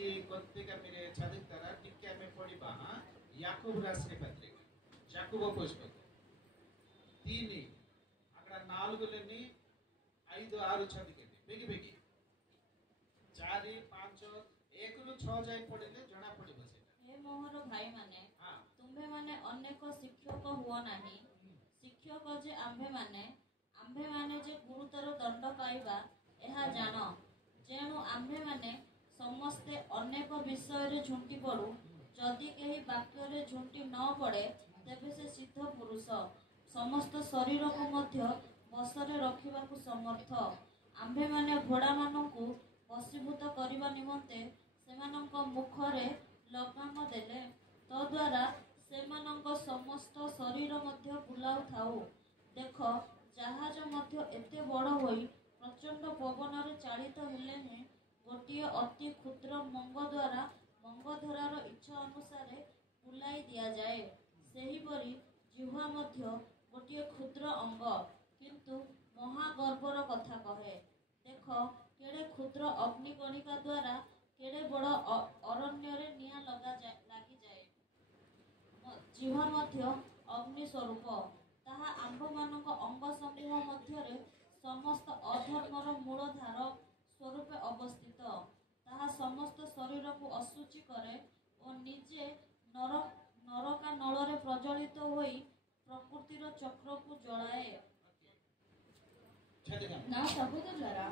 అది కొద్దిగా మీరు చదువుతారా? టిక్కి ఆమె పడిబా యాకూబ్ రాసిన పత్రిక, యాకూబ పుస్తకం దీన్ని అక్కడ 4 5 6 చదివింది ବେଗି ବେଗି 4 5 1 6 ଯାଇ ପଢିଲେ ଜଣା ପଡିବ ସେଟା। हे मोहर भाई माने तुम्भे माने अनेक शिक्षक हुआ नाही, शिक्षक जे आम्भे माने जे गुरुतर दंड पाइबा एहा जान, जेणु आम्भे माने समस्ते अनेक विषय रे झुंटी पड़ू, जदि केही वाक्य रे झुंटी न पड़े तेबे से सिद्ध पुरुष समस्त शरीर को मध्य बसरे रखिबा को समर्थ। आम्भे माने घोड़ा मानकु वशीभूत करबा निमंते सेमानंक मुखरे लगाम देले, तद्वारा सेमानंक समस्त शरीर मध्य बुलाउ थाउ। देख जहाज मध्य एते बड़ होई प्रचंड पवन रे चालित हेले ने गोटिए अति क्षुद्र मंग द्वारा मंगधरार इच्छा अनुसार बुलाई दिया जाए। सेही परी जिह्वा मध्य गोटिए क्षुद्र अंग, किंतु महागर्वर कथा कहे। देख केड़े क्षुद्र अग्निकणिका द्वारा केड़े बड़ अरण्य रे निया लागी जाए। जिह्वा मध्य अग्नि स्वरूप, ताहा आंभ मानक अंग समूह मध्य समस्त अधर्मर मूलधार स्वरूप अवस्थित। ताहा समस्त शरीर को असुचि करे और निजे नरका नलरे प्रज्वलित होई प्रकृतिर चक्र को जलाए। నా సహోదరులారా,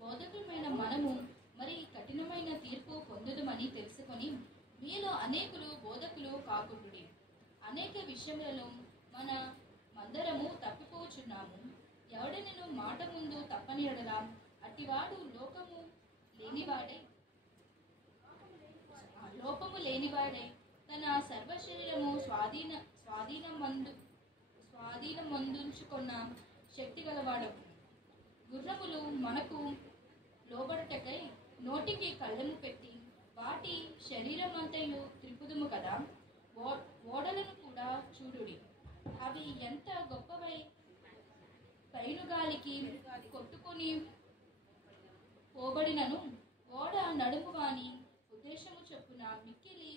బోధకులమైన మనము మరి కఠినమైన తీర్పు పొందుదమని తెలుసుకొని మీలో అనేకులు బోధకులు కాకుండుడి। అనేక విషయములలో మందరము తప్పిపోచున్నాము। ఎవడనను మాట ముందు తప్పని ఎడల అట్టివాడు లోపము లేనివాడై తన సర్వశరీరము స్వాధీనమందుంచుకున్న శక్తి గలవాడు। గుర్రములు మనకు లోబడుటకై నోటికి కళ్ళెము పెట్టి వాటి శరీరమంతయు త్రిపుదుము కదా। ఓడలను కూడా చూడుడి, అవి ఎంత గొప్పవై పైనుగాలికి కొట్టుకొని పోబడినను ఓడ నడుము వాని ఉద్దేశము చొప్పున మిక్కిలి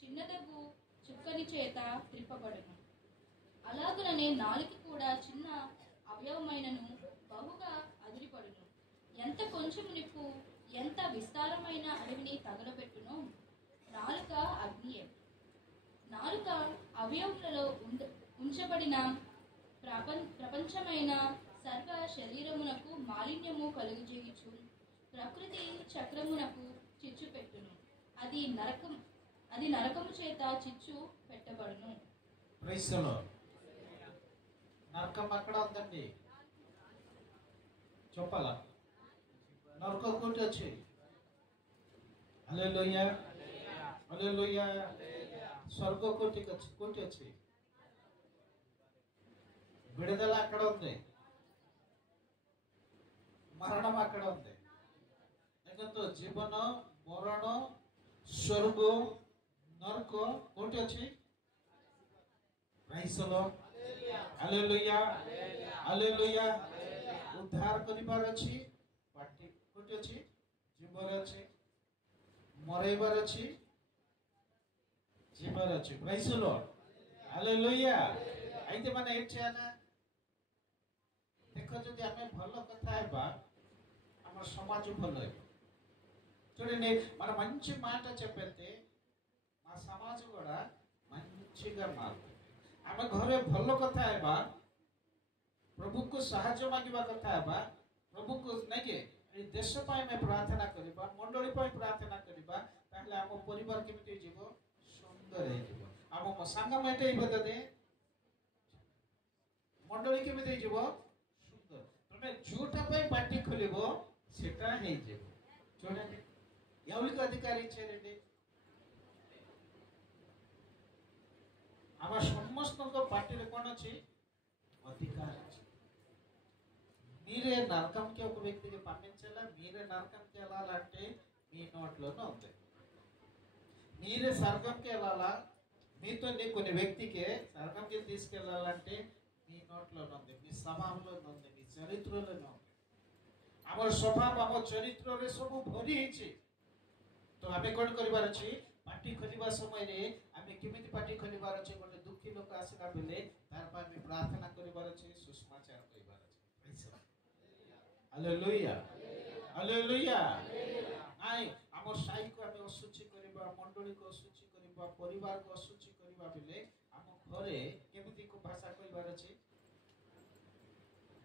చిన్నదగు చుక్కని చేత త్రిప్పబడును। అలాగుననే నాలుక కూడా చిన్న అవయవమైనను బహుగా అదిరిపడును। ఎంత కొంచెము నిప్పు ఎంత విస్తారమైన అడవిని తగలబెట్టునో నాలుక అగ్నియే। నాలుక అవయవములలో ఉంచబడిన ప్రపంచమైన సర్వ శరీరమునకు మాలిన్యము కలుగజేయుచు ప్రకృతి చక్రమునకు చిచ్చు పెట్టును। అది నరకము చేత చిచ్చు పెట్టబడును। నరకం అక్కడ ఉందండి, చెప్పాలా? నరకం కోటి వచ్చి హల్లెలూయా హల్లెలూయా, స్వర్గ కోటి వచ్చి విడుదల అక్కడ ఉంది, మరణం అక్కడ ఉంది। ଦେଖନ୍ତୁ ଜୀବନ ମରଣ ସ୍ୱର୍ଗ ନରକ କୋଉଠି ଅଛି? ପ୍ରାଇସ୍ ଦ ଲର୍ଡ, ହାଲେଲୁୟା ହାଲେଲୁୟା। ଉଦ୍ଧାର କରିବାର ଅଛି, ପାଟି କୋଉଠି ଅଛି? ଜୀବନ ଅଛି, ମରେଇବାର ଅଛି, ଜୀବନ ଅଛି। ପ୍ରାଇସ୍ ଦ ଲର୍ଡ, ହାଲେଲୁୟା। అయితే మనం ఏం చేయాలా? ଦେଖ ଯଦି ଆମେ ଭଲ କଥା ହେବା ଆମ సమాజ ଭଲ ହେବ। చూడండి, మన మంచి మాట చెప్పేస్తే మా సమాజం కూడా మంచిగా మారుతుంది। ଆମେ ଘରେ ଭଲ କଥା ହେବା, ପ୍ରଭୁକୁ ସାହାଯ୍ୟ ମାଗିବା କଥା ହେବା, ପ୍ରଭୁକୁ ନାଇକି ଏ ଦେଶ ପାଇଁ ଆମେ ପ୍ରାର୍ଥନା କରିବା, ମଣ୍ଡଳୀ ପାଇଁ ପ୍ରାର୍ଥନା କରିବା, ତାହେଲେ ଆମ ପରିବାର କେମିତି ଯିବ? ସୁନ୍ଦର ହେଇଯିବ। ଆମ ସାଙ୍ଗମାନେ ହେଇବ, ଯଦି ମଣ୍ଡଳୀ କେମିତି ହେଇଯିବ? ସୁନ୍ଦର। ତମେ ଯୋଉଟା ପାଇଁ ପାର୍ଟି ଖୋଲିବ ସେଟା ହେଇଯିବ। చూడండి, ఎవరికి అధికారం ఇచ్చారండి? ଆମ ସମସ୍ତଙ୍କ పార్టీలో କ'ଣ ଅଛି? ଅଧିକାର ଅଛି। మీరే నరకంకి ఒక వ్యక్తికి పంపించాలా? మీరే నరకంకి వెళ్ళాలంటే మీ నోట్లోనే ఉంది। మీరే స్వర్గంకి వెళ్ళాలా? మీతో కొన్ని వ్యక్తికి స్వర్గంకి తీసుకెళ్ళాలంటే మీ నోట్లోనే ఉంది, మీ స్వభావంలోనే ఉంది, మీ చరిత్రలోనే ఉంది। আমার স্বভাব আমার চরিত্রে সবু ভরি হয়েছে। তো আমি ଆମେ କ'ଣ କରିବାର ଅଛି? ପାଟି ଖୋଲିବା ସମୟରେ ଆମେ କେମିତି ପାଟି ଖୋଲିବାର ଅଛି? ଗୋଟେ ଦୁଃଖୀ ଲୋକ ଆସିଲା ବେଳେ ତାର ପାଇଁ ଆମେ ପ୍ରାର୍ଥନା କରିବାର ଅଛି, ସୁସମାଚାର କହିବାର ଅଛି। Hallelujah, hallelujah. ନାଇଁ ଆମର ସାହିକୁ ଆମେ ଅଶୁଚି କରିବା, ମଣ୍ଡଳୀକୁ ଅଶୁଚି କରିବା, ପରିବାରକୁ ଅଶୁଚି କରିବା ବେଳେ ଆମ ଘରେ କେମିତି ଭାଷା କହିବାର ଅଛି?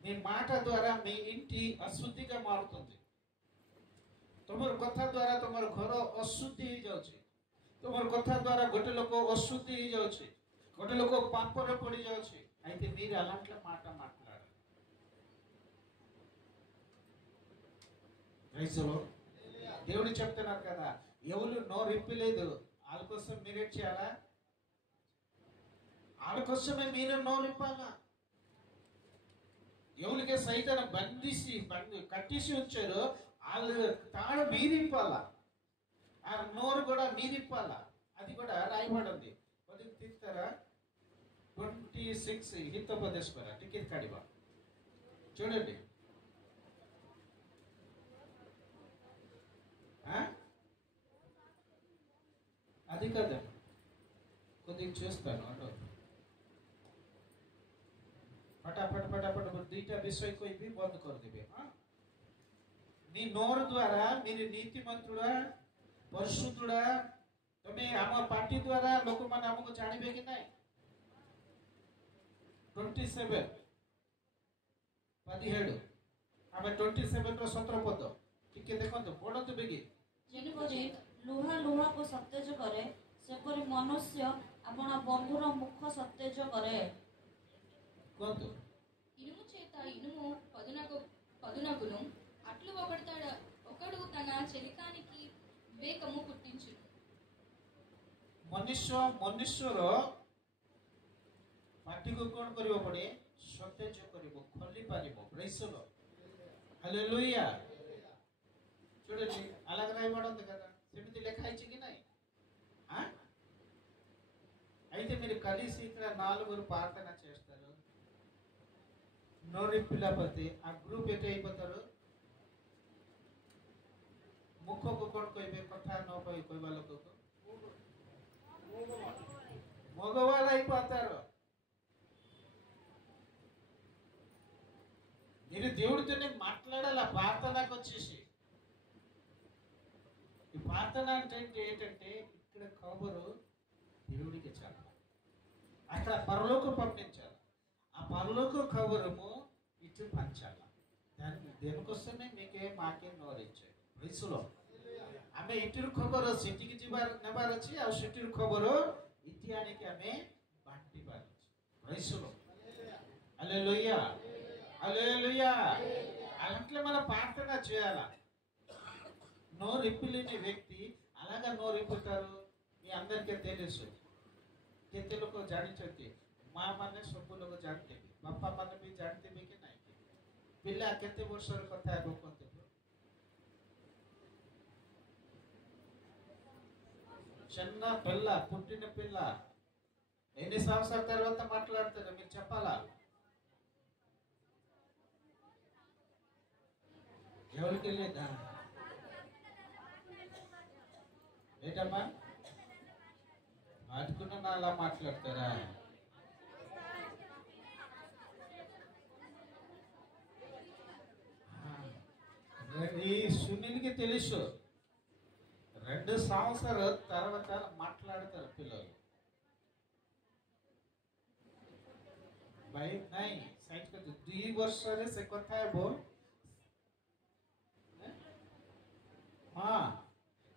మీ మాట ద్వారా మీ ఇంటి అశుద్ధిగా మారుతుంది. ତମର କଥା ଦ୍ୱାରା ତମର ଘର ଅଶୁଦ୍ଧି ହେଇଯାଉଛି। ତମର କଥା ଦ୍ୱାରା ଗୋଟେ ଲୋକ ଅଶୁଦ୍ଧి ହେଇଯାଉଛି, ଗୋଟେ ଲୋକ పాపంలో పడి ଯାଉଛି। అయితే మీరు అలాంటి మాట మాట్లాడాలి। రైతులు దేవుడు చెప్తున్నారు కదా, ఎవరు నోరు ఇప్పలేదు వాళ్ళ కోసం మీరేం చేయాలా? వాళ్ళ కోసమే మీరు నోరు ఇప్పాలా। ఎవరికి సైతాన్ని కట్టేసి ఉంచారో వాళ్ళు తాడు మీరిప్పాలా, ఆ నోరు కూడా మీరిప్పాలా। అది కూడా రాయబడి ఉంది। కొద్దిగా తీస్తారా? 26 హితోపదేశ టికెట్ కాడివా చూడండి। అది కదా కొద్దిగా చూస్తాను అటు फटाफट फटाफट दुईटा विषय कोई भी बंद कर देबे। नी नोर द्वारा मेरे नीतिमंतुड़ा परिशुद्धुड़ा तमे आम पार्टी द्वारा लोक मान हमको जानिबे कि नहीं? 27 17 आमे 27 रो 17 पद ठीक है देखो तो पढ़ो तो बेगी। जेपरि लुहा लुहा को सतेज करे सेपरि मनुष्य अपना बंधुर मुख सतेज करे। ఇనుము చేత ఇనుము పదునగును అట్లు ఒకడు తన చెలికానికి వివేకము పుట్టించును। ମନୁଷ୍ୟର ପାଟିକୁ କ'ଣ କରିବ ପଡେ? ସତେଜ କରିବ, ଖୋଲି ପାରିବ। ପ୍రైజ్ ଦ ଲାର୍ଡ, ହାଲେଲୁୟା। చూడండి అలాగ రాయబడింది కదా, సెమితి లెక్క ఇచ్చి కి నై అయితే మీరు కలిసి ఇక్కడ 4 ప్రార్థన చేస్తారు। నోరిప్పిలపతి ఆ గ్రూప్ ఎట్ అయిపోతారు। ముఖకు କ'ଣ କହିବେ? କଥା ନ କହିବା ଲୋକକୁ మగవాళ్ళు అయిపోతారు। మీరు దేవుడితోనే మాట్లాడాలి ప్రార్థనకు వచ్చేసి। ఈ ప్రార్థన అంటే ఏంటంటే ఇక్కడ కబురు దేవుడికి చాలు, అక్కడ పరలోకం పంపించాలి, ఆ పరలోక ఖబరము ఇటు పంచాలి। దేనికోసమే మీకే మాకే నోరించాయి। Praise the lord. ଆମେ ଏଠିର ଖବର ସେଠିକି ନେବାର ଅଛି, ଆଉ ସେଠିର ଖବର ଇଠି ଆଣିକି ଆମେ ବାଣ୍ଟିବାର ଅଛି। ପ୍రైజ్ ద లార్డ్, హల్లెలూయా, హల్లెలూయా। అలాంటి మన ప్రార్థన చేయాలా। నోరిప్పలేని వ్యక్తి అలాగా నోరిప్పుతారు। మీ అందరికీ తెలుసు, କେତେ ଲୋକ ଜାଣିଛନ୍ତି? माँ माने सब लोग जानते भी, बापा माने भी जानते भी कि नहीं? पिला केते वर्षर कथा है कहते చిన్న పిల్ల పుట్టిన పిల్ల ఎన్ని సంవత్సరాల తర్వాత మాట్లాడతారు మీరు చెప్పాలా? ఎవరికి లేదా? ఏంటమ్మా అనుకున్నా అలా మాట్లాడతారా? ఈ సునీల్కి తెలుసు 2 సంవత్సరాల తర్వాత మాట్లాడతారు పిల్లలు। भाई नहीं साइड कर 2 वर्ष से कथा है वो हाँ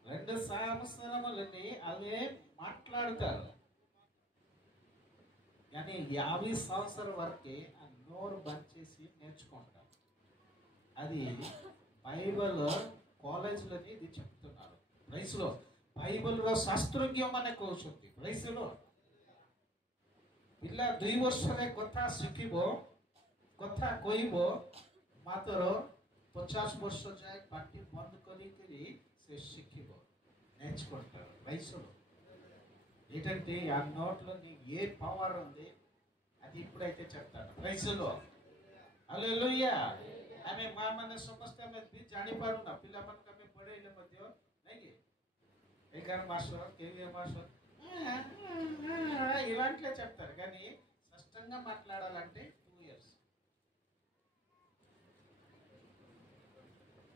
2 సంవత్సరాలనే అదే మాట్లాడతారు। यानी 50 సంవత్సరాల వరకే ఆ నోరు బంద్ చేసి నేర్చుకుంటారు। అది బైబిల్ కాలేజీలోని ఇది చెప్తున్నారు। ప్రైజ్ లో బైబిల్లో శాస్త్రజ్ఞం అనే కోర్సు ఉంది। ప్రైజ్ లో ପିଲା 2 ବର୍ଷରେ କଥା ଶିଖିବ, କଥା କହିବ, ମାତ୍ର 50 ବର୍ଷ ଯାଏ ପାଟି ବନ୍ଦ କରିକିରି ସେ ଶିଖିବ, నేర్చుకుంటారు। వయసులో ఏంటంటే ఆ నోట్లో ఏ పవర్ ఉంది అది ఇప్పుడైతే చెప్తాను। వయసులో హల్లెలూయా। ଆମେ ମା ମାନେ ସମସ୍ତେ ଆମେ ବି ଜାଣିପାରୁନା, ପିଲାମାନଙ୍କୁ ଆମେ ପଢ଼େଇଲେ ମଧ୍ୟ ନାଇଁ କି ఎలికాన్ మాస్టర్ కేవీఆర్ మాస్టర్ ఇలాంటిలే చెప్తారు, కానీ స్పష్టంగా మాట్లాడాలంటే 2 years.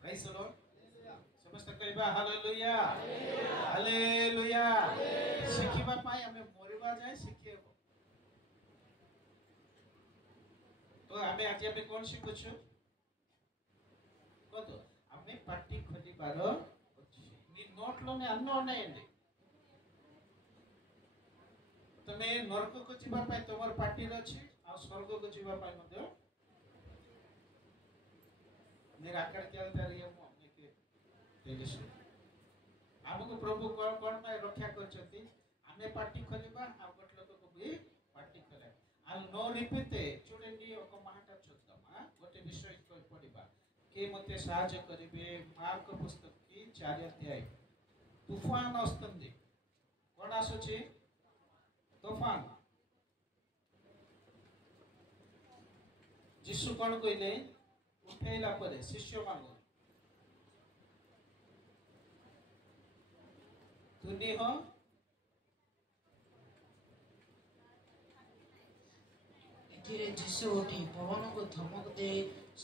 Praise lord. समस्त कहबा हालेलुया हालेलुया. शिखिबा पाई हमें मोरिबा जाए शिखेबो. तो हमें आज हमें कौन शिखुछु कत हमें पार्टी खोलिबार नी नोट लोने अन्न ఉన్నాయండి. तमे नरक को जीवा पाई तमर पार्टी अछि आ स्वर्ग को जीवा पाई मध्य మీరు అక్కడికి వెళ్తారేమో మీకు తెలుసు. ଆମକୁ ପ୍ରଭୁ କ'ଣ ପାଇଁ ରକ୍ଷା କରିଛନ୍ତି? ଆମେ ପାର୍ଟି ଖୋଲିବା ଆଉ ଗୋଟେ ଲୋକକୁ ବି ପାର୍ଟି ଖୋଲିବା. ଆଉ ନ ରିପିତେ చూడండి ఒక మాట చూద్దామా, ଗୋଟେ ବିଷୟ ପଢିବା. କିଏ ମୋତେ ସାହାଯ୍ୟ କରିବେ? ମାର୍କ పుస్తକ କି 4 ଅଧ୍ୟାୟ. తుఫాన్ వస్తుంది. କ'ଣ ଆସୁଛି? तुफान. ଯୀଶୁ କ'ଣ କହିଲେ? उठेला परे शिष्य मानू तुनी हो एथिरे यीशु उठी पवन को धमक दे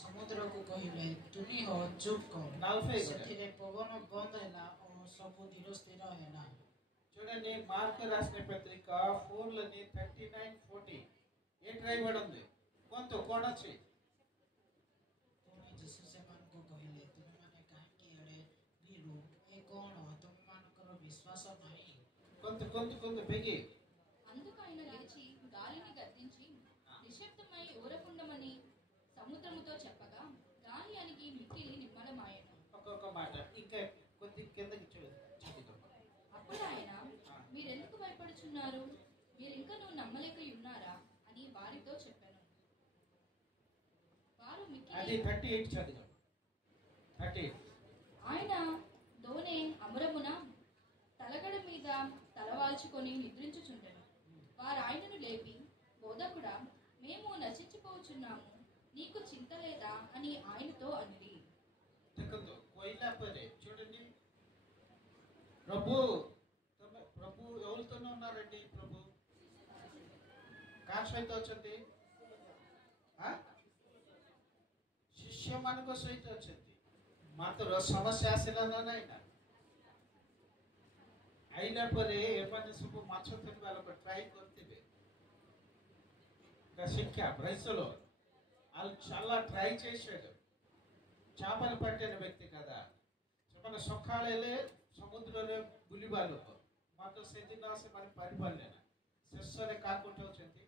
समुद्र को कहिले तुनी हो चुप कर. सेथिरे पवन बंद हैला और सब धीर स्थिर हैला. చూడండి మార్కు రాసిన పత్రిక 4:39-40 ఏ డ్రైవర్ ఉంది కొంత కొనొచ్చి यीशु से मन को कहिले तुम माने काहे एड़े भीरु ए कोन तुम मानकर विश्वास नाही. కొంత బెగి అందుకైన లేచి గాలిని గద్దించి నిశ్శబ్దమై ఊరకుండమని సముద్రముతో చెప్పగా గాలి అణిగి మిక్కిలి నిమ్మలమాయెను. ఒక్కొక్క మాట ఇంకా కొద్ది కిందకి చదువుదాం. అప్పుడు ఆయన మీరెందుకు భయపడుచున్నారు, మీరింకనూ నమ్మలేక ఉన్నారా అని వారితో చెప్పాను. వారు అది 38 చదువుదాం. 38 ఆయన దోనె అమరమున తలగడ మీద తలవాల్చుకొని నిద్రించుచుండెను. వారు ఆయనను లేపి బోధకుడా మేము నశించిపోచున్నాము, నీకు చింత లేదా అని ఆయనతో అనిరి. చూడండి ప్రభు ఎవరితోనే ఉన్నారండి? ప్రభు కార్ సహిత వచ్చింది, ଶିଷ୍ୟ ମାନଙ୍କ ସହିତ ଅଛନ୍ତି. ମାତ୍ର ସମସ୍ୟା ଆସିଲା ନା ନାଇଁ ନା? ଆଇଲା ପରେ ଏମାନେ ସବୁ ମାଛ ଧରିବା ଲୋକ ଟ୍ରାଏ କରିଥିବେ. ଶିକ୍ଷା బ్రైస్లో వాళ్ళు చాలా ట్రై చేశాడు. చేపలు పట్టిన వ్యక్తి కదా. ସେମାନେ ସକାଳେ ହେଲେ ସମୁଦ୍ରରେ ବୁଲିବା ଲୋକ. ମାତ୍ର ସେଦିନ ସେମାନେ ପାରିପାରିଲେ ନା. ଶେଷରେ କାହାକୁ ଉଠାଉଛନ୍ତି?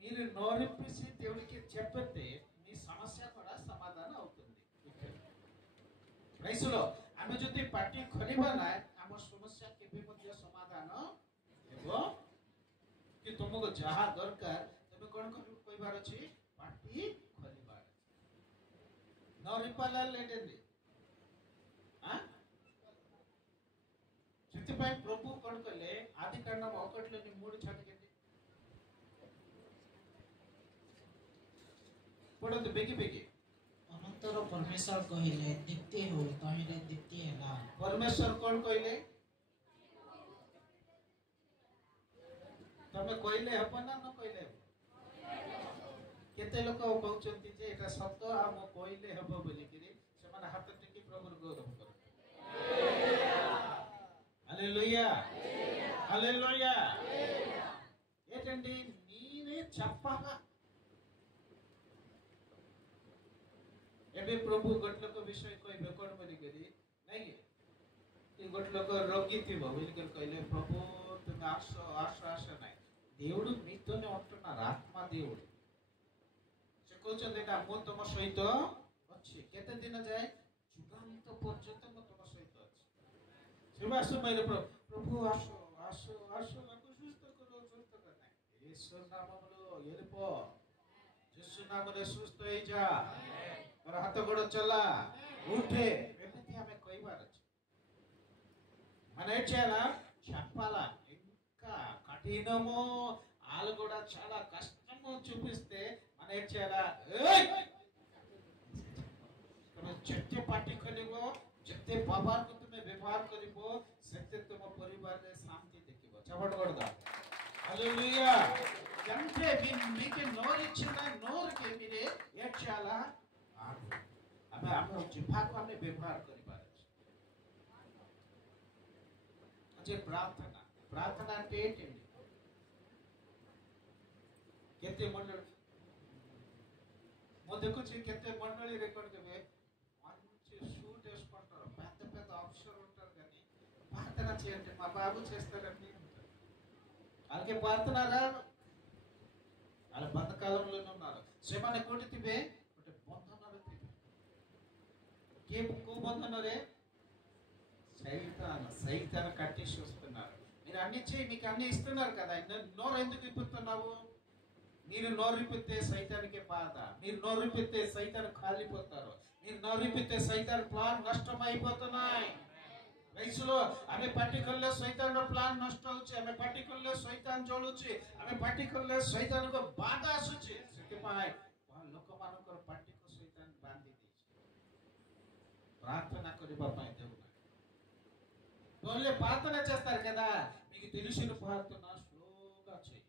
మీరు నోరిప్పిసి దేవుడికి చెప్పండి, మీ సమస్య కూడా సమాధాన అవుతుంది. ప్రైస్లో ଆମେ ଯଦି ପାର୍ଟି ଖୋଲିବା ନା ଆମ ସମସ୍ୟା କେବେ ମଧ୍ୟ ସମାଧାନ ହେବ କି ତୁମକୁ ଯାହା ଦରକାର ତମେ କ'ଣ କହିବାର ଅଛି? ପାର୍ଟି ଖୋଲିବାର ଅଛି. ନ ରିପାରିଲା ଲେଟେndi ସେଥିପାଇଁ ପ୍ରଭୁ କ'ଣ କଲେ? ଆଦି କାଣ୍ଡ 1:3 ଛାଡ଼ିଛନ୍ତି. पढ़ते बेगी बेगी. अनंतर परमेश्वर कहिले दीप्ति हो तहिले दीप्ति हैला. परमेश्वर कौन कहिले? तमे कहिले हबो ना न कहिले? केते लोक कहउचंती जे एटा शब्द आ म कहिले हबो बोली कि से माने हाथ टेकी प्रभु गौरव कर. Hallelujah hallelujah. एटंडी नीने చెప్పాలా? ଏବେ ପ୍ରଭୁ ଗୋଟେ ଲୋକ ବିଷୟ କହିବେ କ'ଣ ବୋଲିକରି ନାଇଁ କି ଗୋଟେ ଲୋକ ରୋଗୀ ଥିବ ବୋଲିକରି କହିଲେ ପ୍ରଭୁ ତୁମେ ଆସ ଆସ ଆସ ନାହିଁ. దేవుడు మీతోనే ఉంటున్నారు. ఆత్మ దేవుడు ସେ କହୁଛନ୍ତି ନା ମୁଁ ତମ ସହିତ ଅଛି. କେତେ ଦିନ ଯାଏ? ଯୁଗାନ୍ତ ପର୍ଯ୍ୟନ୍ତ ମୁଁ ତମ ସହିତ ଅଛି. ସେବା ସମୟରେ ପ୍ରଭୁ ଆସ ଆସ ଆସ ତାକୁ ସୁସ୍ଥ କର ସୁସ୍ଥ କର ନାହିଁ. యేసు నామములో వెళ్ళిపో, యేసు నామములో ସୁସ୍ଥ ହେଇଯା, और हाथ गोड़ चला उठे. एमती हमें कहबार अछि. माने चला చెప్పాలా ఇంకా కఠినము ఆలుగూడ చాలా కష్టము చూపిస్తే మన చేయాలా? তুমি যেতে পার্টি খোলিব, যেতে বাবার को तुम्हें व्यवहार करिबो, ସେତେ ତୁମ ପରିବାରରେ ଶାନ୍ତି ଦେଖିବ। ଚପଟ କରିଦା। ହାଲେଲୁୟା। କେମତେ మీకు నోరు ఇచ్చిన నోరుకి మీరే ఏం చేయాలా? ଆମେ ଆମ ଜିହ୍ବାକୁ ଆମେ ବ୍ୟବହାର କରିପାରୁଛୁ। ଯେ ପ୍ରାର୍ଥନା అంటే ఏంటండి? କେତେ ମଣ୍ଡଳୀ ମୁଁ ଦେଖୁଛି କେତେ ମଣ୍ଡଳୀ ରେକର୍ଡ ଦେବେ మంచి షూట్ వేసుకుంటారు, పెద్ద పెద్ద ఆఫీసర్ ఉంటారు, కానీ ప్రార్థన చేయండి మా బాబు చేస్తారండి అంటారు. వాళ్ళకి ప్రార్థన రాదు, వాళ్ళ బంధకాలంలోనే ఉన్నారు। ସେମାନେ କୋଉଠି ଥିବେ? ଗୋଟେ ବନ୍ଧନରେ ଥିବେ। କିଏ କୋଉ ବନ୍ଧନରେ? సైతాను కట్టేసి వస్తున్నారు। మీరు అన్ని చేయి, మీకు అన్ని ఇస్తున్నారు కదా, నోరు ఎందుకు ఇప్పుతున్నావు? మీరు నోరిపితే సైతానికి బాధ, మీరు నోరిపితే సైతాను కాలిపోతారు, మీరు నోరిపితే సైతాన్ ప్లాన్ నష్టమైపోతున్నాయి। రైసులో ଆମେ ପାଟି କଲେ ଶୈତାନର ପ୍ଲାନ୍ ନଷ୍ଟ ହେଉଛି, ଆମେ ପାଟି କଲେ ଶୈତାନ ଜଳୁଛି, ଆମେ ପାଟି କଲେ ଶୈତାନଙ୍କ ବାଧା ଆସୁଛି। ସେଥିପାଇଁ ଲୋକମାନଙ୍କର ପାଟିକୁ ଶୈତାନ ବାନ୍ଧି ଦେଇଛି, ప్రార్థన କରିବା ପାଇଁ ଦେଉନାହିଁ। వాళ్ళు ప్రార్థన చేస్తారు కదా, మీకు తెలిసిన ప్రార్థన స్లోగా చేయి,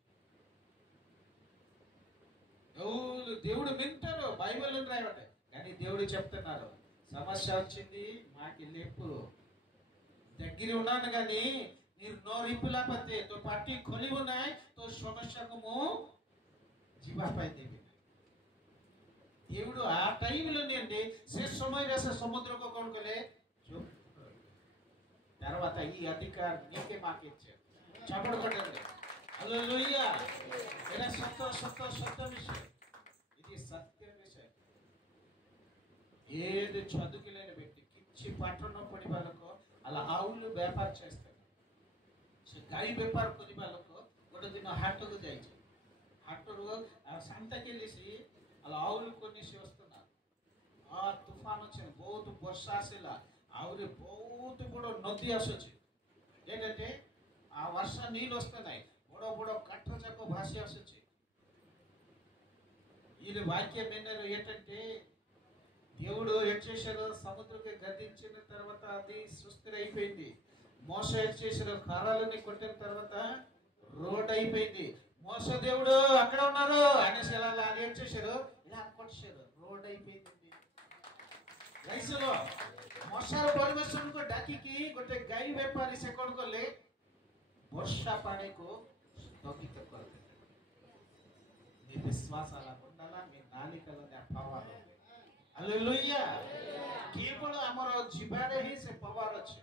దేవుడు వింటారు, బైబిల్ రాయబట్టే। కానీ దేవుడు చెప్తున్నారు, సమస్య వచ్చింది మాకి లేపు, దగ్గర ఉన్నాను కానీ మీరు నోరిప్పు లేకపోతే తో పార్టీ ଖୋଲି ନାହିଁ ତ ସମସ୍ୟାକୁ ମୁଁ ଯିବା ପାଇଁ ଦେବି ନାହିଁ। దేవుడు ఆ టైంలో నుండి ସେ ସମୟରେ ସେ ସମୁଦ୍ରକୁ କ'ଣ କଲେ? తర్వాత ఈ అధికారం నీకే మాకు ఇచ్చారు। చప్పట్లు కొట్టండి, హల్లెలూయా। ఇది సత్య విషయం, ఇది సత్య విషయం। ఏది చదువుకులేని వ్యక్తి కిచ్చి పట్టణం పడిన వాళ్ళకు అలా ఆవులు వ్యాపార చేస్తారు, ଗାଈ ବେପାର କରିବା ଲୋକ ଗୋଟେ ଦିନ ହାଟକୁ ଯାଇଛି, ହାଟରୁ ସାନ୍ତାకి వెళ్ళేసి అలా ఆవులు కొనేసి వస్తున్నారు। ఆ తుఫాన్ వచ్చింది, ବହୁତ ବର୍ଷା ଆସିଲା, ଆହୁରି ବହୁତ ବଡ଼ ନଦୀ ଆସୁଛି। ఏంటంటే ఆ వర్ష నీళ్ళు వస్తున్నాయి, ବଡ଼ ବଡ଼ କାଠ ଯାକ ଭାସି ଆସୁଛି। ఇది వాక్యం విన్నారు ఏంటంటే దేవుడు ఏం చేశారు? సముద్రకి గద్దించిన తర్వాత అది సృష్టి అయిపోయింది। మోస ఏం చేశారు? కారాలని కొట్టిన తర్వాత రోడ్ అయిపోయింది। మోస దేవుడు అక్కడ ఉన్నారు అనేసి అలా ఏం చేశారు? ఇలా కొట్టేశారు, రోడ్ అయిపోయింది। రైసులో ମଶାର ପରିବେଶକୁ ଡାକିକି ଗୋଟେ ଗାଈ ବେପାରୀ ସେ କ'ଣ କଲେ? ବର୍ଷା ପାଣିକୁ ସ୍ଥଗିତ କରିଦେଲେ। మీ విశ్వాస అలా ఉండాలా, మీ నాలికలో పవర్ ఉంది। హల్లెలూయా। కేవలం ଆମର జీవాରେ ହିଁ ସେ పవర్ ଅଛି।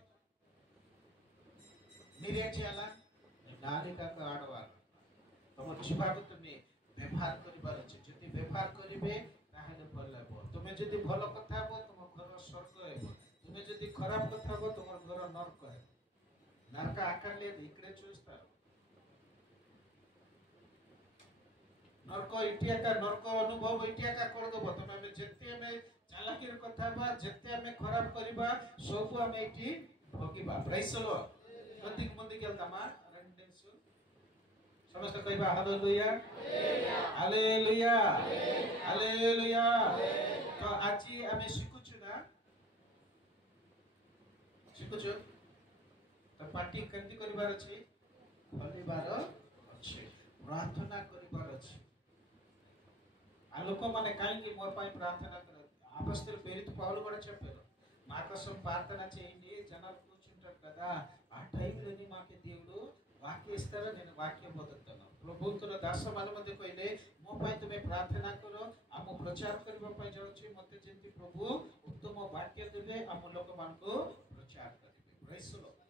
మీరేం చేయాలా? ନାଲିକାକୁ ଆଡ଼ବାର ତମ జీవాକୁ ତୁମେ ବ୍ୟବହାର କରିବାର ଅଛି। ଯଦି ବ୍ୟବହାର କରିବେ ତାହେଲେ ଭଲ ହେବ। ତୁମେ ଯଦି ଭଲ କଥା ହେବ ତୁମ ଘର ସ୍ୱର୍ଗ ହେବ, ତୁମେ ଯଦି ఖరాబ్ କଥା ହେବ ତୁମର ଘର నరక ହେବ। నరక అక్కడ లేదు, ఇక్కడే చూస్తారు। ନରକ ଏଠି ଏକା, ନରକ ଅନୁଭବ ଏଠି ଏକା କରିଦେବ। ତମେ ଆମେ ଯେତେ ଆମେ ଚାଲାକିର କଥା ହେବା, ଯେତେ ଆମେ ଖରାପ କରିବା, ସବୁ ଆମେ ଏଠି ଭୋଗିବା। ପ୍రైజ్ ది లార్డ్। కొద్దిగా ముందుకు వెళ్దామా? రెండు నిమిషాలు ସମସ୍ତେ କହିବା ହାଲେଲୁୟା, ହାଲେଲୁୟା, ହାଲେଲୁୟା। ତ ଆଜି ଆମେ ଶିଖୁଛୁ ନା, ଶିଖୁଛୁ ତ ପାଟି କେମିତି କରିବାର ଅଛି? ଖୋଲିବାର ଅଛି, ପ୍ରାର୍ଥନା କରିବାର ଅଛି। ఆ ଲୋକମାନେ କାହିଁକି ମୋ ପାଇଁ ప్రార్థన କରନ୍ତି? అపొస్తలులు పేరుతో పౌలు కూడా చెప్పారు, మా కోసం ప్రార్థన చేయండి, జనాలు కూర్చుంటారు కదా, ఆ టైంలోని మాకు దేవుడు వాక్య ఇస్తారో నేను వాక్యం బోధిస్తాను। ప్రభుଙ୍କର ଦାସମାନେ ମଧ୍ୟ କହିଲେ ମୋ ପାଇଁ ତୁମେ ପ୍ରାର୍ଥନା କର, ଆମ ପ୍ରଚାର କରିବା ପାଇଁ ଯାଉଛି, ମୋତେ ଯେମିତି ପ୍ରଭୁ ଉତ୍ତମ వాక్య ଦେବେ, ଆମ ଲୋକମାନଙ୍କୁ ప్రచార କରିବେ। Praise the Lord.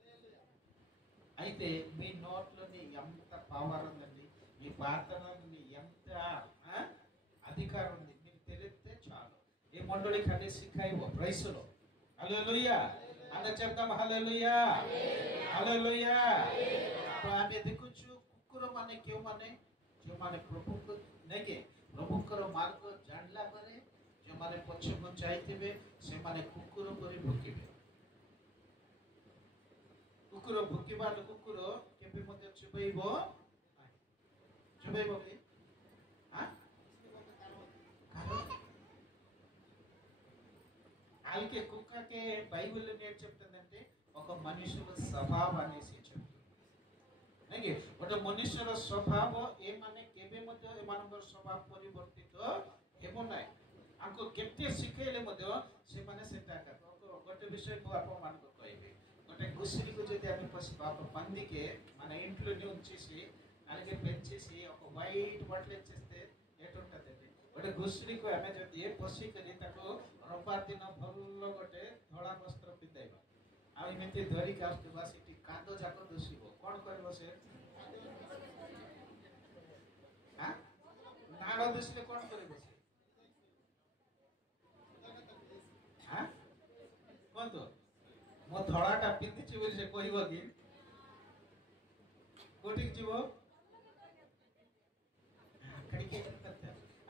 అయితే మీ నోట్లోని ఎంత పవర్ ఉందండి, మీ ప్రార్థనలోని ఎంత అధికారం ఉంది, మీకు తెలిస్తే చాలు। ఏ మండలి ଖାଲି ଶିଖାଇବ। ପ୍రైజ్ ది లార్డ్। హల్లెలూయా। అందరూ చెప్తాం హల్లెలూయా, హల్లెలూయా। ତ ଆମେ ଦେଖୁଛୁ କୁକୁରମାନେ କେଉଁମାନେ? ଯେଉଁମାନେ ପ୍ରଭୁଙ୍କୁ ନେଇକି ପ୍ରଭୁଙ୍କର ମାର୍ଗ ଜାଣିଲା ପରେ ଯେଉଁମାନେ ପଛକୁ ଯାଇଥିବେ ସେମାନେ କୁକୁର ପରି ଭୁକିବେ। କୁକୁର ଭୁକିବା କୁକୁର କେବେ ମଧ୍ୟ ଚୁବେଇବ ନାହିଁ। ଚୁବେଇବ କି? అందుకే కుక్కకి బైబిల్లో ఏం చెప్తుందంటే ఒక మనుషుల స్వభావం అనేసి చెప్తుంది ନାଇଁ ଗୋଟେ ମନୁଷ୍ୟର ସ୍ୱଭାବ ଏମାନେ କେବେ ମଧ୍ୟ ଏମାନଙ୍କର ସ୍ୱଭାବ ପରିବର୍ତ୍ତିତ ହେବ ନାହିଁ ଆମକୁ କେତେ ଶିଖେଇଲେ ମଧ୍ୟ ସେମାନେ ସେଟା ଗୋଟେ ବିଷୟ ଆପଣମାନଙ୍କୁ କହିବେ ଗୋଟେ ଘୁଷୁରିକୁ ଯଦି ଆମେ పందికి మన ఇంట్లోనే ఉంచేసి అలాగే పెంచేసి ఒక వైట్ బట్టలు ఇచ్చేస్తే ఎటుంటదండి ଗୋଟେ ଘୁଷୁରିକୁ ଆମେ ଯଦି ପୋଷିକରି ତାକୁ ରବିବାର ଦିନ ଭଲ ଗୋଟେ ଧଳା ବସ୍ତ୍ର ପିନ୍ଧାଇବା ଆଉ ଏମିତି ଧରିକି ଆସୁଥିବା ସେଠି କାନ୍ଦ ଯାକ ଦୂଷିବ କଣ କରିବ ସେ ନାଳ ଦୂଷିଲେ କଣ କରିବ ସେ କୁହନ୍ତୁ ମୋ ଧଳାଟା ପିନ୍ଧିଛି ବୋଲି ସେ କହିବ କି కోటికి జీవో అక్కడికి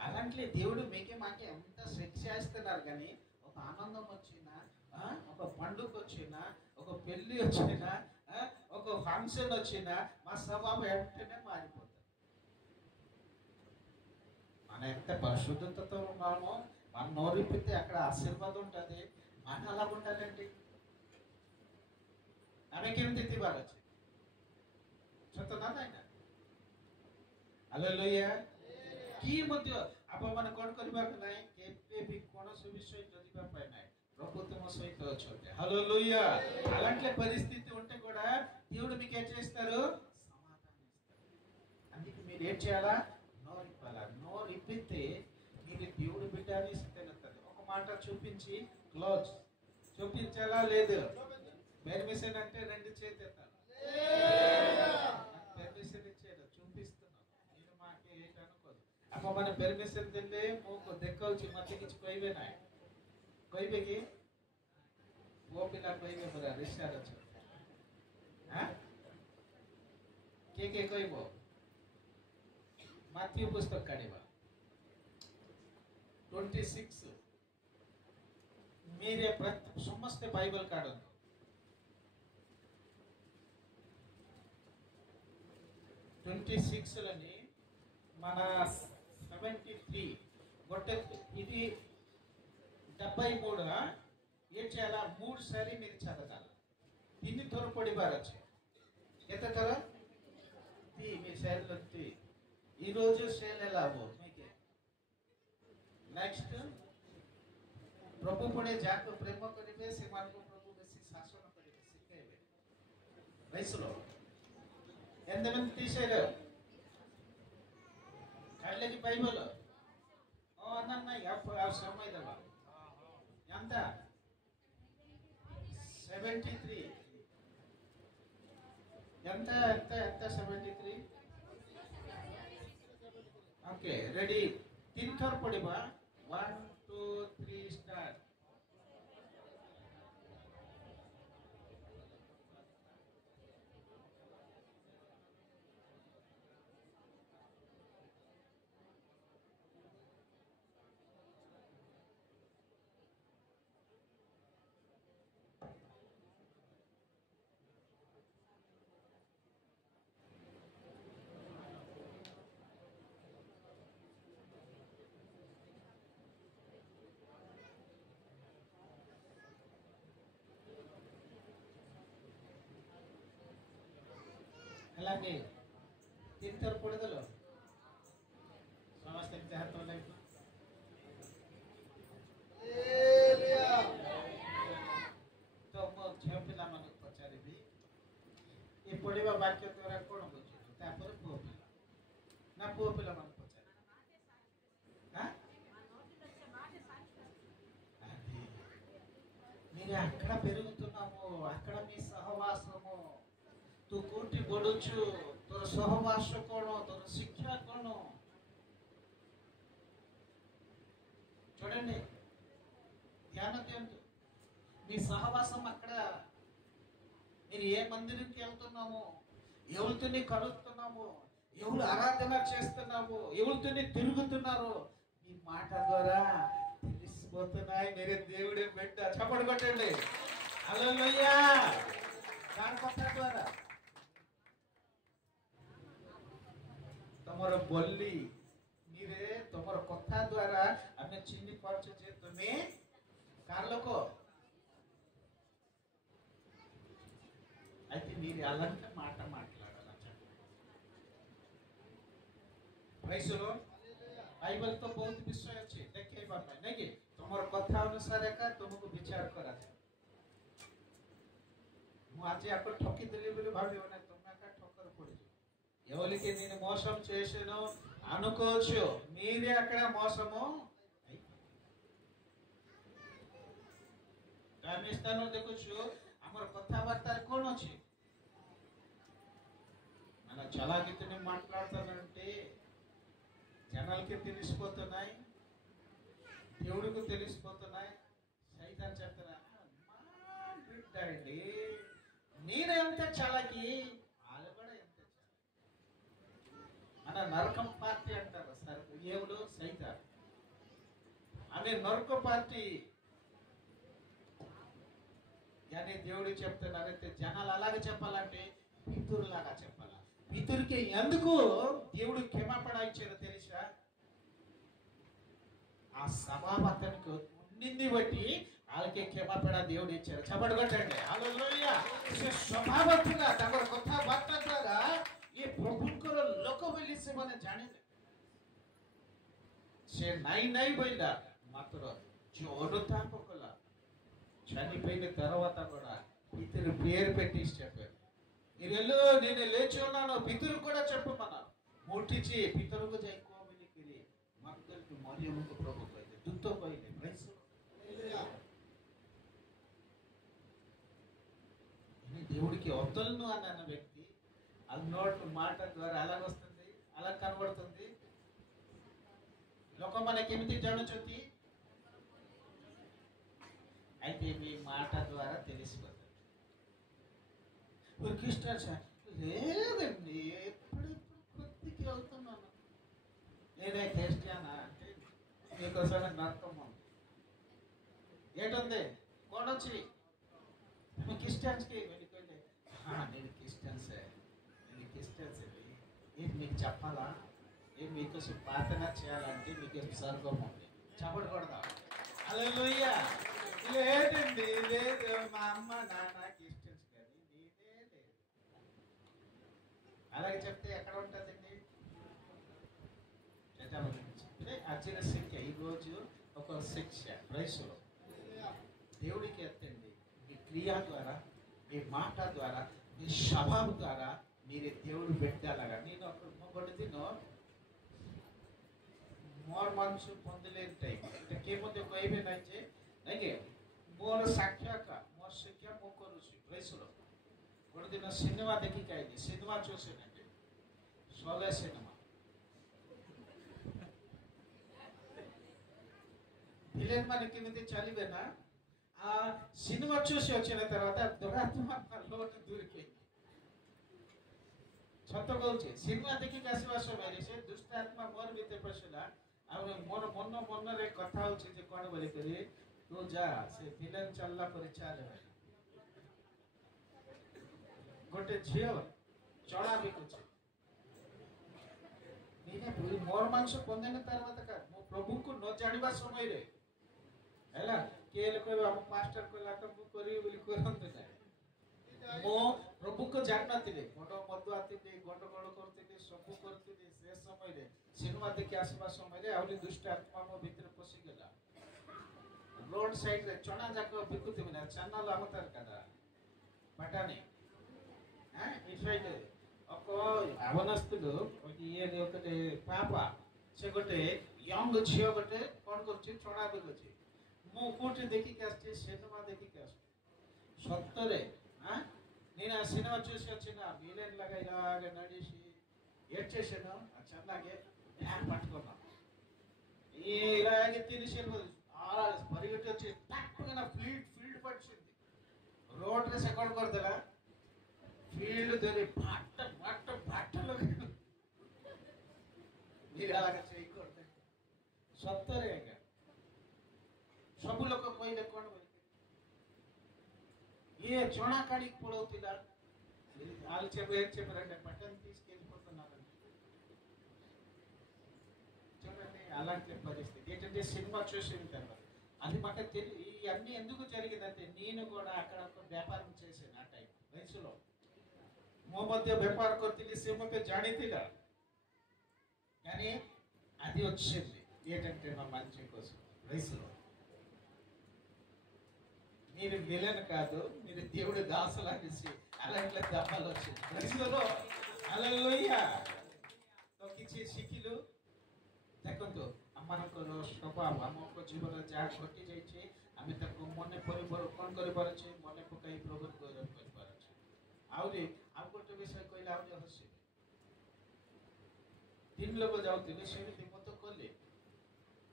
అలాంటి దేవుడు మీకే మాకే ఎంత శిక్ష ఇస్తున్నారు కానీ ఒక ఆనందం వచ్చినా ఒక పండుగ వచ్చినా ఒక పెళ్లి వచ్చినా ఒక ఫంక్షన్ వచ్చినా మా స్వభావం వెంటనే మారిపోతుంది మన ఎంత పరిశుద్ధతతో ఉన్నామో మన నోరిపితే అక్కడ ఆశీర్వాదం ఉంటుంది మన అలాగ ఉంటుందండి ఆమె కేమితి తివారచ్చు ସତ ନା ନାଇଁ ନା ହାଲେଲୁୟା କି ମଧ୍ୟ ଆପଣମାନେ କ'ଣ କରିବାକୁ ନାହିଁ କେବେ ବି କୌଣସି ବିଷୟ ଜଜିବା ପାଇଁ ନାହିଁ ప్రభు తమ సైతం వచ్చాడు హల్లెలూయా అలాంటి పరిస్థితి ఉంటే కూడా దేవుడు మీకు ఏం చేస్తారు సమాధానం ఇస్తారు అందుకే మీరు ఏం చేయాలా నోరు ఇవ్వాలా నోరు ఇప్పితే మీరు దేవుడు బిడ్డ అని తెలుస్తుంది ఒక మాట చూపించి క్లోజ్ చూపించాలా లేదు పర్మిషన్ అంటే రెండు చేతి ఎత్తాలి పర్మిషన్ ఇచ్చేది చూపిస్తున్నాం నేను మాకే ఏంటనుకోదు అప్ప మన పర్మిషన్ ଦେଲେ ମୁଁ ଦେଖାଉଛି ମତେ କିଛି କହିବେ ନାହିଁ କହିବେ କି ପୁଅ ପିଲା କହିବେ ପରା ରିସାର ଅଛି କିଏ କହିବ ମାଥ୍ୟୁ ପୁସ୍ତକ କାଢିବା 26 మీరే ସମସ୍ତେ ବାଇବଲ କାଢନ୍ତୁ 26 లని మన 73 గొట్టె ఇది 73 ఏం చేయాలా 3 సారి మీరు చదవాలి 3 ଥର ପଢିବାର ଅଛି କେତେ ଥର 3 మీ శైలిలో 3 ఈ రోజు శైలి ఎలా ହବ మీకు నెక్స్ట్ ପ୍ରଭୁ ପୁଣି ଯାହାକୁ ପ୍ରେମ କରିବେ ସେମାନଙ୍କୁ ପ୍ରଭୁ ବେଶୀ ଶାସନ କରିବେ ଶିଖେଇବେ రైసులో ఎంతమంది తీసారు కళ్ళకి బైబిల్ అన్న సమయ దవా ఎంత 73 ఎంత ఎంత ఎంత 73 ఓకే రెడీ 3 ଥର ପଢିବା 1 2 3 స్టార్ట్ అలాగే 3 ଥର ପଢିଦେଲ ସମସ୍ତେ ହାତ ଲାଗିବ ତ ମୋ ଝିଅ ପିଲାମାନଙ୍କୁ ପଚାରିବି ଏ ପଢିବା ବାକ୍ୟ ଦ୍ୱାରା କ'ଣ ବୁଝିବ ତାପରେ ପୁଅ ପିଲା ନା ପୁଅ ପିଲାମାନଙ୍କୁ ପଚାରିବି మీరు అక్కడ పెరుగుతున్నాము అక్కడ మీ సహవాసము तू कोठी बढुछु तोर सहवास कोण तोर शिक्षा कोण చూడండి ధ్యానం చేయండి మీ సహవాసం అక్కడ మీరు ఏ మందిరానికి వెళ్తున్నాము ఎవరితోని కలుస్తున్నాము ఎవరు ఆరాధన చేస్తున్నాము ఎవరితోని తిరుగుతున్నారు మీ మాట ద్వారా తెలిసిపోతున్నాయి మీరే దేవుడే బిడ్డ చప్పట్లు కొట్టండి హల్లెలూయా దాని କଥା ద్వారా ତମର ବୋଲି ନିରେ ତମର କଥା ଦ୍ୱାରା ଆମେ ଚିହ୍ନି ପାରୁଛୁ ଯେ ତୁମେ କାର ଲୋକ అయితే మీరు అలాంటి మాట మాట్లాడాలి చెప్పండి. Praise the Lord. बाइबल तो बहुत विषय अच्छे देखे बात है नहीं कि तुम्हारे कथा अनुसार का तुमको विचार करा था। ମୁଁ ଆଜି ଆକୁ ଠକିଦେଲି ବୋଲି ଭାବିବ ନା, ତମେ ଆକା ଠକର ପଡ଼ିଯିବ। ఎవరికి నేను మోసం చేశాను అనుకోవచ్చు, మీరే అక్కడ మోసము ଆମେ ସ୍ଥାନ ଦେଖୁଛୁ। ଆମର କଥାବାର୍ତ୍ତାରେ କ'ଣ ଅଛି? మన చలాకితోనే మాట్లాడతానంటే జనాలకి తెలిసిపోతున్నాయి, దేవుడికి తెలిసిపోతున్నాయి। సైతాన్ చెప్తారా, మా బిడ్డ అండి నేను ఎంత చలాకి, వాళ్ళు కూడా ఎంత చలాకి। మన నరకం పార్టీ అంటారు సార్, ఎవడు సైతాన్ అనే నరక పార్టీ కానీ దేవుడు చెప్తున్నారంటే జనాలు అలాగే చెప్పాలంటే పితురులాగా చెప్పాలా। పితురికి ఎందుకు దేవుడు క్షమాపణ ఇచ్చారో తెలుసా? ఆ సభాపతనికి ఉండింది బట్టి వాళ్ళకి క్షమాపణ దేవుడు ఇచ్చారు। చెప్పండి కొట్టండి హల్లెలూయా। ସ୍ୱଭାବତୁଲା ତାଙ୍କର କଥାବାର୍ତ୍ତା ଦ୍ୱାରା ଏ ପ୍ରଭୁଙ୍କର ଲୋକ ବୋଲି ସେମାନେ ଜାଣିଲେ। ସେ ନାଇଁ ନାଇଁ ବୋଇଲା ମାତ୍ର ଯୋଉ ଅନୁତାପ କଲା, చనిపోయిన తర్వాత కూడా పితరు పేరు పెట్టి చెప్పారు, మీరు నేను లేచి ఉన్నాను పితరు కూడా చెప్పమన్నారు। ముట్టించి పితరుకు ଯାଇ କହ ବୋଲିକିରି ମାଗଦଲକୁ ମରିୟମକୁ ପ୍ରଭୁ କହିଲେ, ଦୂତ କହିଲେ। దేవుడికి వద్దలను అన్న వ్యక్తి అన్నోటి మాట ద్వారా అలాగొస్తుంది, అలా కనబడుతుంది। ଲୋକମାନେ କେମିତି ଜାଣୁଛନ୍ତି? అయితే మీ మాట ద్వారా తెలిసిపోతుంది। క్రిస్టియన్స్ లేదండి ఎప్పుడెప్పుడు కొద్దిగా అవుతున్నాను, నేనే క్రిస్టియనా అంటే మీకోసం నరకం ఉంది ఏంటుంది కొనొచ్చి క్రిస్టియన్స్కి వెళ్ళిపోయింది। నేను క్రిస్టియన్సే, నేను క్రిస్టియన్స్ అండి, ఏంటి మీకు చెప్పాలా? నేను మీకోసం ప్రార్థన చేయాలంటే మీకు స్వర్గం ఉంది। చెప్పకూడదా? హల్లెలూయా। లేదండి లేదు, మా అమ్మ నాన్న క్రిస్టియన్స్ కానీ నేనే లేదు। అలాగే చెప్తే ఎక్కడ ఉంటుందండి? అచ్చిన శిక్ష ఈరోజు ఒక శిక్ష ప్రైస్లో దేవుడికి ఎత్తండి। మీ క్రియ ద్వారా, మీ మాట ద్వారా, మీ స్వభావం ద్వారా మీరు దేవుడు పెట్టాలగా। నేను ఒకటి తినో ମୋର ମନୁଷ୍ୟ ପନ୍ଦିଲେ ଟାଇମ୍ ଏଟା କିଏ ମୋତେ କହିବେ ନାହିଁ ଯେ ନାଇଁ ମୋର ସାକ୍ଷାତ ମୋର ଶିକ୍ଷା ମୁଁ କରୁଛି ପ୍ରେସର। ଗୋଟେ ଦିନ ସିନେମା ଦେଖିକି ଆଇଲି, ସିନେମା చూసి ନାଇଁ ସୋଲେ ସିନେମା విలన్ ମାନେ କେମିତି ଚାଲିବେ ନା, ఆ సినిమా చూసి వచ్చిన తర్వాత దురాత్మ లోటు దూరికి ସତ କହୁଛି। ସିନେମା ଦେଖିକି ଆସିବା ସମୟରେ ସେ ଦୁଷ୍ଟ ଆତ୍ମା ମୋର ଭିତରେ ପଶିଲା। ଆଉ ମୋର ମନରେ କଥା ହଉଛି ଯେ କ'ଣ ବୋଲିକରି ତୁ ଯା ସେ ଭିଲେନ୍ ଚାଲିଲା ପରେ ଚାଲେ। ଗୋଟେ ଝିଅ ଚଣା ବିକୁଛି, ମୋର ମାଂସ ପନ୍ଦନ తర్వాత ମୋ ପ୍ରଭୁଙ୍କୁ ନ ଜାଣିବା ସମୟରେ ହେଲା କିଏ ହେଲେ କହିବ ଆମ ମାଷ୍ଟର କହିଲା ତ ମୁଁ କରିବି ବୋଲି କରନ୍ତୁ ନାହିଁ। ମୋ ପ୍ରଭୁଙ୍କୁ ଜାଣିନଥିଲି, ବଡ଼ ମଦୁଆ ଥିଲି, ଗଣ୍ଡଗୋଳ କରୁଥିଲି, ସବୁ କରୁଥିଲି। ସେ ସମୟରେ ସିନେମା ଦେଖି ଆସିବା ସମୟରେ ଆହୁରି ଦୁଷ୍ଟ ଆତ୍ମା ମୋ ଭିତରେ ପଶିଗଲା। రోడ్ సైడ్ చొనా జాక బిక్కుతుంది నా చన్నాలు అమ్ముతారు కదా బఠానీ ఇటు సైడ్ ఒక అవనస్తుడు ఒకటి పాప ସେ ଗୋଟେ ୟଙ୍ଗ ଝିଅ ଗୋଟେ କ'ଣ କରୁଛି ଚଣା ବିକୁଛି। ମୁଁ କୋଉଠି ଦେଖିକି ଆସିଛି ସିନେମା ଦେଖିକି ଆସୁଛି। సొత్తరే నేను ఆ సినిమా చూసి వచ్చిన విలన్ లాగా ఇలాగ నడిచి ఏడ్చేసాను। ಚೆನ್ನಾಗೆ ఇలా పట్టుకున్నాను, ఇలాగే తిరిగి పరిగెట్టి వచ్చి తక్కువ ఫీల్డ్ పడిచింది। రోడ్ రేస్ ఎక్కడ కొడతా ఫీల్డ్ దొరి బట్టలు మీరు అలాగే చేయకూడదు। ସତରେ ଆଜ୍ଞା ସବୁ ଲୋକ କହିଲେ କ'ଣ ଇଏ ଚଣା କାଢିକି ପଳଉଥିଲା, చెప్పారంటే పట్టణం తీసుకెళ్ళిపోతున్నారు। చూడండి అలాంటి పరిస్థితి ఏంటంటే సినిమా చూసిన తర్వాత అది మాకు ఇవన్నీ ఎందుకు జరిగిందంటే నేను కూడా అక్కడ ఒక వ్యాపారం చేశాను ఆ టైం వయసులో। ମୁଁ ମଧ୍ୟ ବେପାର କରିଥିଲି, ସେ ମୋତେ ଜାଣିଥିଲା కానీ అది వచ్చింది ఏంటంటే మా మంచి కోసం రైసులో మీరు విలన్ కాదు, మీరు దేవుడి దాసులు అనేసి అలాంటి దెబ్బలు వచ్చింది రైసులో హల్లెలూయా। ତ କିଛି ଶିଖିଲୁ। ଦେଖନ୍ତୁ ଆମମାନଙ୍କର ସ୍ୱଭାବ ଆମଙ୍କ ଜୀବନ ଯାହା ଘଟି ଯାଇଛି ଆମେ ତାକୁ ମନେ କଣ କରିପାରୁଛେ, ମନେ ପକାଇ ପ୍ରଭୁକୁ ଗୌରବ କରିପାରୁଛେ। ଆହୁରି ଆଉ ଗୋଟେ ବିଷୟ କହିଲେ ଆହୁରି ହସିବେ। 3 ଲୋକ ଯାଉଥିଲେ ସେମିତି ମତ କଲେ,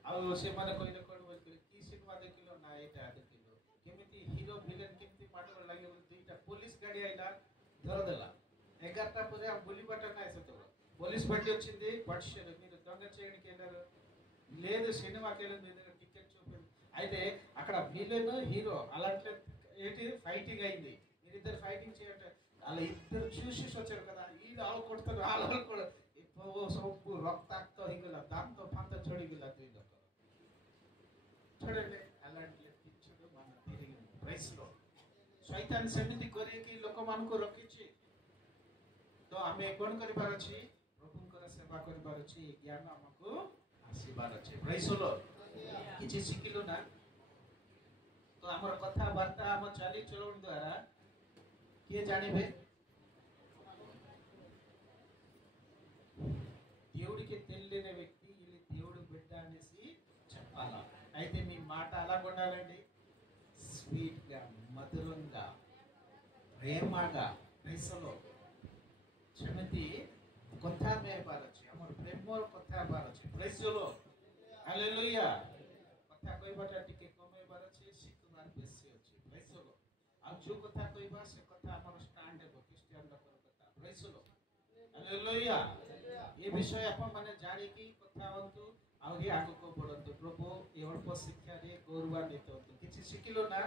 ଆଉ ସେମାନେ କହିଲେ କଣ ବୋଲିଥିଲେ, କି ସିନେମା ଦେଖିଲ ନା ଏଇଟା ଦେଖିଲ, କେମିତି ହିରୋ ଭିଲେନ କେମିତି ମାଡର ଲାଗିବ। 2ଟା ପୋଲିସ ଗାଡି ଆଇଲା ଧରଦେଲା। 11ଟା ପରେ ఆ బులిబాట నాయ సతవ పోలీస్ బండి వచ్చింది, పట్షేరు మీరు దొంగ చేయడానికి వెళ్ళారు, లేదు సినిమాకి వెళ్ళి మీ దగ్గర టికెట్ చూపింది। అయితే అక్కడ విలన్ హీరో అలాంటి ఏంటి ఫైటింగ్ అయింది, మీరిద్దరు ఫైటింగ్ చేయండి, అలా ఇద్దరు చూసి వచ్చారు కదా, వీళ్ళు ఆవు కొడతారు వాళ్ళు కూడా ସବୁ ରକ୍ତାକ୍ତ ହେଇଗଲା, ଦାନ୍ତ ଫାନ୍ତ ଝଡ଼ିଗଲା 2 ଲୋକ। ଛଡ଼େଇଲେ అలాంటి ପିଛରେ ମାନ ତିରିଗଲା ପ୍ରାଇସ୍ର ଶୈତାନ ସେମିତି କରିକି ଲୋକମାନଙ୍କୁ ରଖିଛି। ତ ଆମେ କ'ଣ କରିବାର ଅଛି, ପ୍ରଭୁଙ୍କର ସେବା କରିବାର ଅଛି, ଜ୍ଞାନ ଆମକୁ ଆସିବାର ଅଛି। ପ୍ରାଇସ୍ ର କିଛି ଶିଖିଲୁ ନା, ତ ଆମର କଥାବାର୍ତ୍ତା ଆମ ଚାଲିଚଳନ ଦ୍ୱାରା କିଏ ଜାଣିବେ, దేవుడికి తెలియని వ్యక్తి వీళ్ళు దేవుడి బిడ్డ అనేసి చెప్పాలా। అయితే మీ మాట అలా ఉండాలండి, స్వీట్ గా, మధురంగా, ప్రేమగా। ప్రైస్లో ସେମିତି କଥା ଆମେ ହେବାର ଅଛି, ଆମର ପ୍ରେମର କଥା ହେବାର ଅଛି। ପ୍ରାଇସ୍లో ହାଲେଲୁୟା। କଥା କହିବାଟା ଟିକେ କମେଇବାର ଅଛି, ଶିଖିବାର ବେଶୀ ଅଛି। ପ୍ରାଇସ୍లో ଆଉ ଯୋଉ କଥା କହିବା ସେ କଥା ଆମର ଷ୍ଟାଣ୍ଡ ହେବ ଖ୍ରୀଷ୍ଟିଆନ ଲୋକର କଥା। ପ୍ରାଇସ୍లో ହାଲେଲୁୟା। ये विषय अपन माने जानिकी कथा हंतु आउरी आगको बढंतु। प्रभु ए अल्प शिक्षा रे गौरवान्वित हंतु। किछि शिखिलो ना।